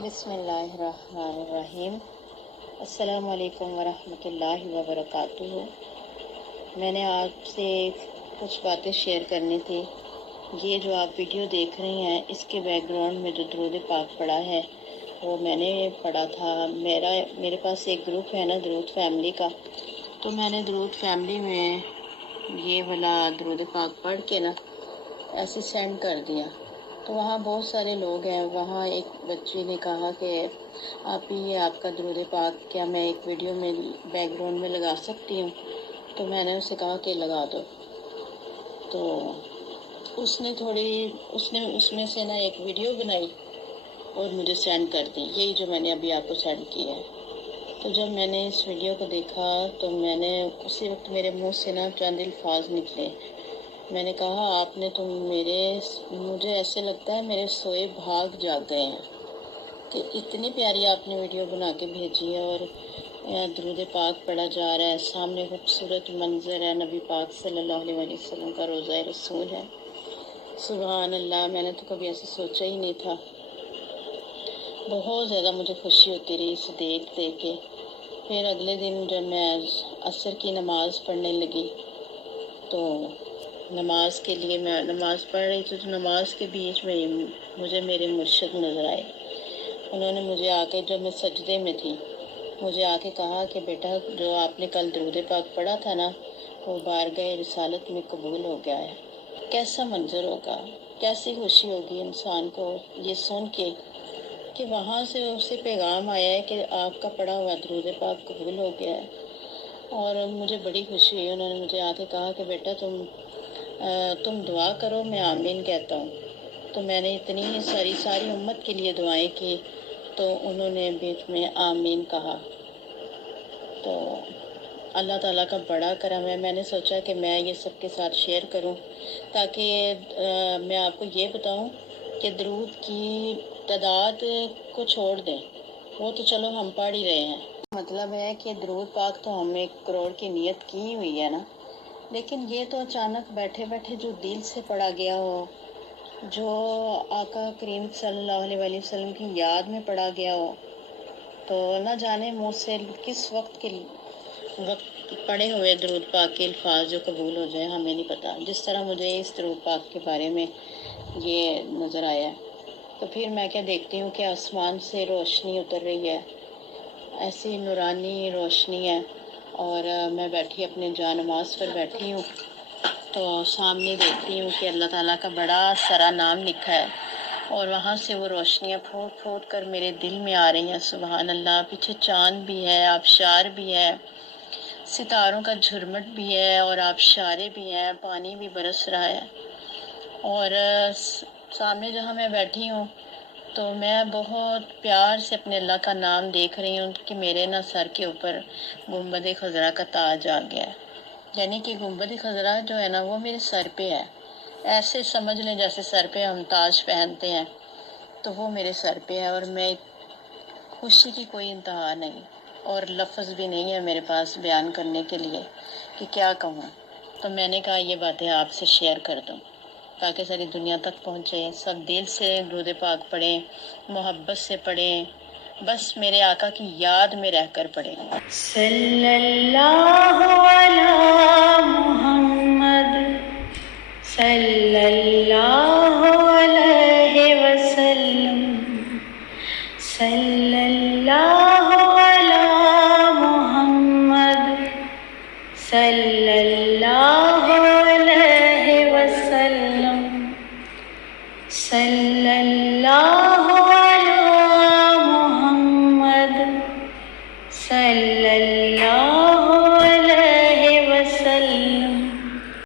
بسم اللہ الرحمن الرحیم۔ السلام علیکم ورحمۃ اللہ وبرکاتہ۔ میں نے آپ سے کچھ باتیں شیئر کرنی تھی۔ یہ جو آپ ویڈیو دیکھ رہی ہیں اس کے بیک گراؤنڈ میں جو درود پاک پڑا ہے وہ میں نے پڑھا تھا۔ میرے پاس ایک گروپ ہے نا درود فیملی کا، تو میں نے درود فیملی میں یہ والا درود پاک پڑھ کے نا ایسے سینڈ کر دیا۔ تو وہاں بہت سارے لوگ ہیں۔ وہاں ایک بچی نے کہا کہ آپ ہی آپ کا درود پاک کیا میں ایک ویڈیو میں بیک گراؤنڈ میں لگا سکتی ہوں؟ تو میں نے اسے کہا کہ لگا دو۔ تو اس نے اس میں سے نا ایک ویڈیو بنائی اور مجھے سینڈ کر دی، یہی جو میں نے ابھی آپ کو سینڈ کی ہے۔ تو جب میں نے اس ویڈیو کو دیکھا تو میں نے اسی وقت میرے منہ سے نا چند الفاظ نکلے۔ میں نے کہا آپ نے تو مجھے ایسے لگتا ہے میرے سوئے بھاگ جاگ گئے ہیں کہ اتنی پیاری آپ نے ویڈیو بنا کے بھیجی ہے اور درود پاک پڑھا جا رہا ہے، سامنے خوبصورت منظر ہے، نبی پاک صلی اللہ علیہ وسلم کا روضہ رسول ہے۔ سبحان اللہ، میں نے تو کبھی ایسے سوچا ہی نہیں تھا۔ بہت زیادہ مجھے خوشی ہوتی رہی اسے دیکھ کے۔ پھر اگلے دن جب میں عصر کی نماز پڑھنے لگی تو نماز کے لیے میں نماز پڑھ رہی تھی، تو نماز کے بیچ میں مجھے میرے مرشد نظر آئے۔ انہوں نے مجھے آ کے، جب میں سجدے میں تھی، مجھے آ کے کہا کہ بیٹا جو آپ نے کل درود پاک پڑھا تھا نا وہ بارگاہ رسالت میں قبول ہو گیا ہے۔ کیسا منظر ہوگا، کیسی خوشی ہوگی انسان کو یہ سن کے کہ وہاں سے اسے پیغام آیا ہے کہ آپ کا پڑھا ہوا درود پاک قبول ہو گیا ہے۔ اور مجھے بڑی خوشی ہوئی۔ انہوں نے مجھے آ کے کہا کہ بیٹا تم دعا کرو، میں آمین کہتا ہوں۔ تو میں نے اتنی ساری امت کے لیے دعائیں کی تو انہوں نے بیچ میں آمین کہا۔ تو اللہ تعالیٰ کا بڑا کرم ہے۔ میں نے سوچا کہ میں یہ سب کے ساتھ شیئر کروں تاکہ میں آپ کو یہ بتاؤں کہ درود کی تعداد کو چھوڑ دیں، وہ تو چلو ہم پڑھ ہی رہے ہیں۔ مطلب ہے کہ درود پاک تو ہم 1 کروڑ کی نیت کی ہوئی ہے نا، لیکن یہ تو اچانک بیٹھے بیٹھے جو دل سے پڑھا گیا ہو، جو آقا کریم صلی اللہ علیہ وسلم کی یاد میں پڑھا گیا ہو، تو نہ جانے منہ سے کس وقت پڑھے ہوئے درود پاک کے الفاظ جو قبول ہو جائیں، ہمیں نہیں پتہ۔ جس طرح مجھے اس درود پاک کے بارے میں یہ نظر آیا، تو پھر میں کیا دیکھتی ہوں کہ آسمان سے روشنی اتر رہی ہے، ایسی نورانی روشنی ہے، اور میں بیٹھی اپنے جا نماز پر بیٹھی ہوں تو سامنے دیکھتی ہوں کہ اللہ تعالیٰ کا بڑا سارا نام لکھا ہے، اور وہاں سے وہ روشنیاں پھوٹ پھوٹ کر میرے دل میں آ رہی ہیں۔ سبحان اللہ، پیچھے چاند بھی ہے، آبشار بھی ہے، ستاروں کا جھرمٹ بھی ہے اور آبشاریں بھی ہیں، پانی بھی برس رہا ہے۔ اور سامنے جہاں میں بیٹھی ہوں تو میں بہت پیار سے اپنے اللہ کا نام دیکھ رہی ہوں کہ میرے نا سر کے اوپر گنبد خضرا کا تاج آ گیا ہے، یعنی کہ گنبد خضرا جو ہے نا وہ میرے سر پہ ہے۔ ایسے سمجھ لیں جیسے سر پہ ہم تاج پہنتے ہیں، تو وہ میرے سر پہ ہے، اور میں خوشی کی کوئی انتہا نہیں، اور لفظ بھی نہیں ہے میرے پاس بیان کرنے کے لیے کہ کیا کہوں۔ تو میں نے کہا یہ باتیں آپ سے شیئر کر دوں تاکہ ساری دنیا تک پہنچے، سب دل سے درود پاک پڑھیں، محبت سے پڑھیں، بس میرے آقا کی یاد میں رہ کر پڑھیں۔ صلی اللہ علی محمد صلی اللہ علیہ وسلم، صلی اللہ علی محمد صلی اللہ علیہ وسلم، صلی